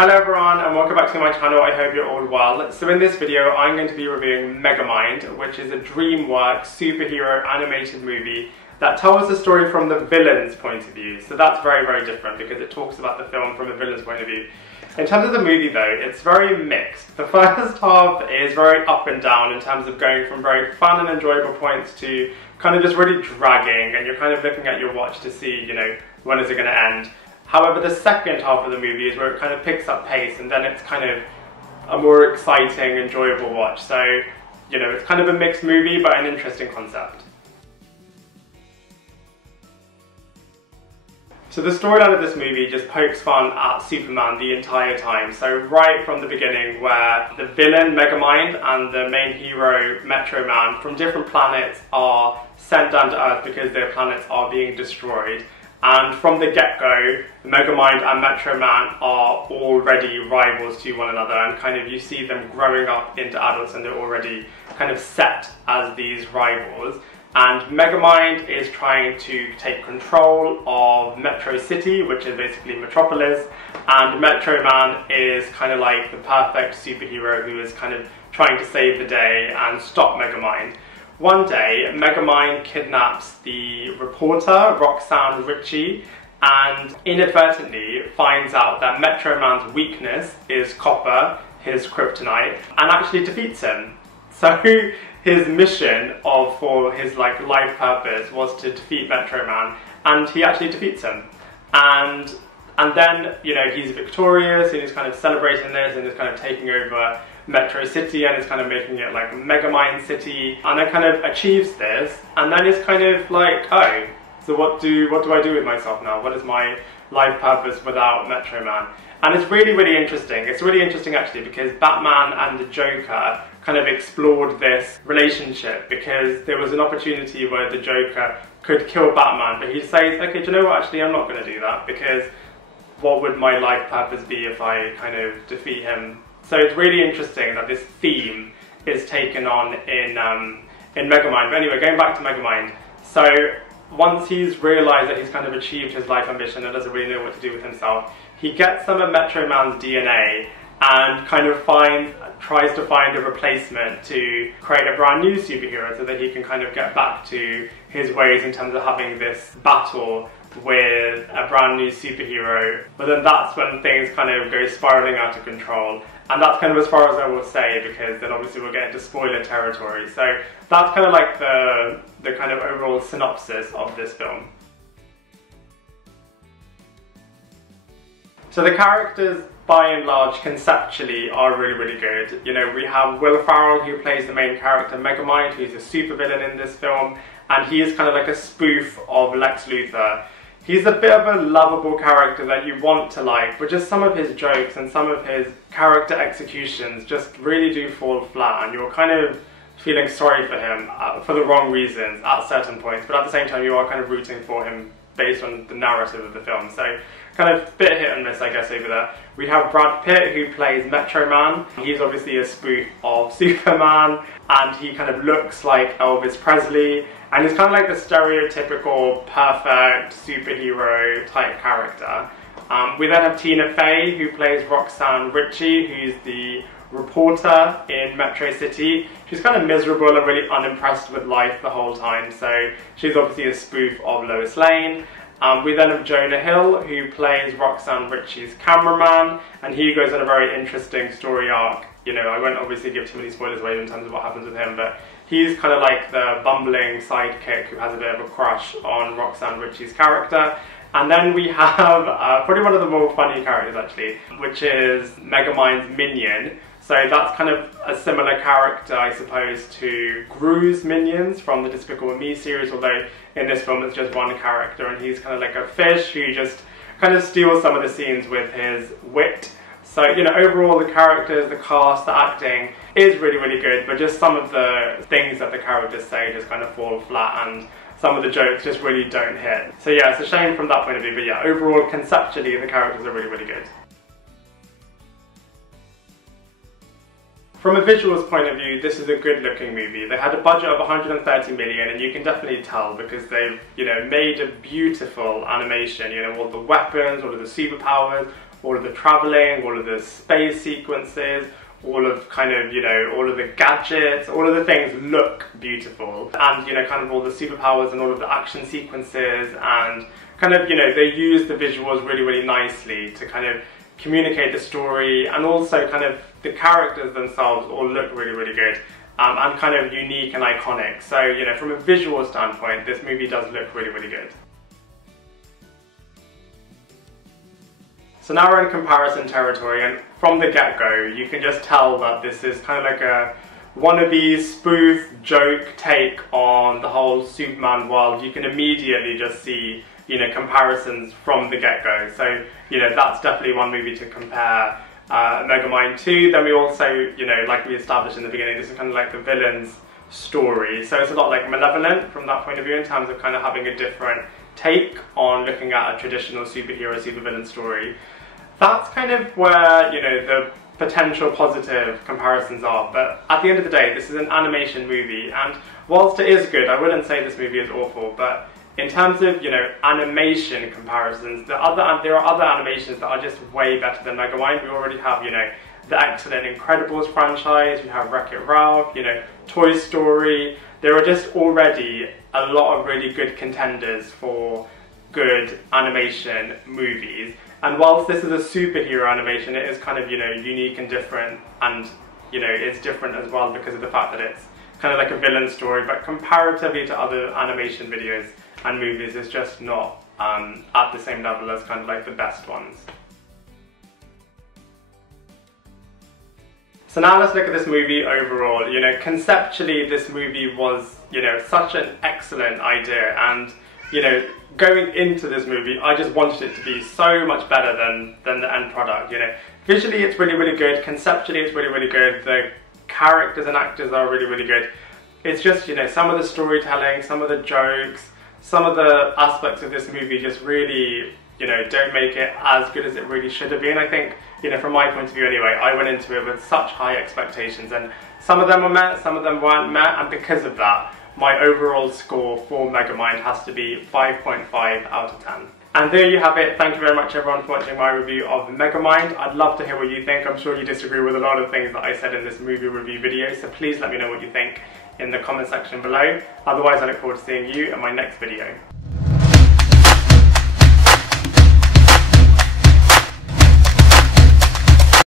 Hello everyone and welcome back to my channel. I hope you're all well. So in this video I'm going to be reviewing Megamind, which is a DreamWorks superhero animated movie that tells the story from the villain's point of view. So that's very, very different because it talks about the film from a villain's point of view. In terms of the movie though, it's very mixed. The first half is very up and down in terms of going from very fun and enjoyable points to kind of just really dragging, and you're kind of looking at your watch to see, when is it going to end. However, the second half of the movie is where it kind of picks up pace, and then it's kind of a more exciting, enjoyable watch. So, it's kind of a mixed movie, but an interesting concept. So the storyline of this movie just pokes fun at Superman the entire time. So right from the beginning, where the villain Megamind and the main hero Metro Man from different planets are sent down to Earth because their planets are being destroyed. And from the get-go, Megamind and Metro Man are already rivals to one another, and kind of you see them growing up into adults and they're already kind of set as these rivals. And Megamind is trying to take control of Metro City, which is basically Metropolis, and Metro Man is kind of like the perfect superhero who is kind of trying to save the day and stop Megamind. One day, Megamind kidnaps the reporter, Roxanne Ritchie, and inadvertently finds out that Metro Man's weakness is copper, his kryptonite, and actually defeats him. So his mission for his life purpose was to defeat Metro Man, and he actually defeats him. And then, he's victorious, and he's kind of celebrating this, and he's kind of taking over Metro City, and it's kind of making it like Megamind City, and then kind of achieves this, and then it's kind of like, oh, so what do I do with myself now? What is my life purpose without Metro Man? And it's really, really interesting. It's really interesting actually because Batman and the Joker kind of explored this relationship, because there was an opportunity where the Joker could kill Batman, but he says, okay, do you know what, actually I'm not going to do that, because what would my life purpose be if I kind of defeat him? So it's really interesting that this theme is taken on in Megamind. But anyway, going back to Megamind. So once he's realised that he's kind of achieved his life ambition and doesn't really know what to do with himself, he gets some of Metro Man's DNA and kind of tries to find a replacement to create a brand new superhero so that he can kind of get back to his ways in terms of having this battle with a brand new superhero. But then that's when things kind of go spiraling out of control. And that's kind of as far as I will say, because then obviously we'll get into spoiler territory. So that's kind of like the kind of overall synopsis of this film. So the characters, by and large, conceptually are really, really good. We have Will Ferrel, who plays the main character Megamind, who's a supervillain in this film, and he is kind of like a spoof of Lex Luthor. He's a bit of a lovable character that you want to like, but just some of his jokes and some of his character executions just really do fall flat, and you're kind of feeling sorry for him for the wrong reasons at certain points, but at the same time you are kind of rooting for him based on the narrative of the film. So kind of bit hit and miss, I guess, over there. We have Brad Pitt, who plays Metro Man. He's obviously a spoof of Superman, and he kind of looks like Elvis Presley, and he's kind of like the stereotypical perfect superhero type character. We then have Tina Fey, who plays Roxanne Ritchie, who's the reporter in Metro City. She's kind of miserable and really unimpressed with life the whole time, so she's obviously a spoof of Lois Lane. We then have Jonah Hill, who plays Roxanne Ritchie's cameraman, and he goes on a very interesting story arc. I won't obviously give too many spoilers away in terms of what happens with him, but he's kind of like the bumbling sidekick who has a bit of a crush on Roxanne Ritchie's character. And then we have probably one of the more funny characters actually, which is Megamind's minion. So that's kind of a similar character, I suppose, to Gru's minions from the Despicable Me series, although in this film it's just one character, and he's kind of like a fish who just kind of steals some of the scenes with his wit. So, overall the characters, the cast, the acting is really, really good, but just some of the things that the characters say just kind of fall flat, and some of the jokes just really don't hit. So yeah, it's a shame from that point of view, but yeah, overall, conceptually, the characters are really, really good. From a visuals point of view, this is a good looking movie. They had a budget of 130 million, and you can definitely tell because they've, made a beautiful animation, all the weapons, all of the superpowers, all of the traveling, all of the space sequences, all of kind of, you know, all of the gadgets, all of the things look beautiful. And, you know, kind of all the superpowers and all of the action sequences, and kind of, you know, they use the visuals really, really nicely to kind of communicate the story, and also kind of the characters themselves all look really, really good. And kind of unique and iconic. So, you know, from a visual standpoint, this movie does look really, really good. So now we're in comparison territory, and from the get-go, you can just tell that this is kind of like a wannabe spoof, joke take on the whole Superman world. You can immediately just see, you know, comparisons from the get-go. So, you know, that's definitely one movie to compare Megamind to. Then we also, you know, like we established in the beginning, this is kind of like the villain's story. So it's a lot like Malevolent from that point of view, in terms of kind of having a different take on looking at a traditional superhero, supervillain story. That's kind of where, you know, the potential positive comparisons are. But at the end of the day, this is an animation movie, and whilst it is good, I wouldn't say this movie is awful, but in terms of, you know, animation comparisons, there are other animations that are just way better than Megamind. We already have, you know, the excellent Incredibles franchise, we have Wreck-It Ralph, you know, Toy Story. There are just already a lot of really good contenders for good animation movies. And whilst this is a superhero animation, it is kind of, you know, unique and different, and, you know, it's different as well because of the fact that it's kind of like a villain story, but comparatively to other animation videos and movies, it's just not at the same level as kind of like the best ones. So now let's look at this movie overall. You know, conceptually this movie was, you know, such an excellent idea, and, you know, going into this movie, I just wanted it to be so much better than the end product. You know, visually it's really, really good. Conceptually it's really, really good. The characters and actors are really, really good. It's just, you know, some of the storytelling, some of the jokes, some of the aspects of this movie just really, you know, don't make it as good as it really should have been. I think, you know, from my point of view anyway, I went into it with such high expectations, and some of them were met, some of them weren't met, and because of that, my overall score for Megamind has to be 5.5 out of 10. And there you have it. Thank you very much everyone for watching my review of Megamind. I'd love to hear what you think. I'm sure you disagree with a lot of things that I said in this movie review video, so please let me know what you think in the comment section below. Otherwise, I look forward to seeing you in my next video.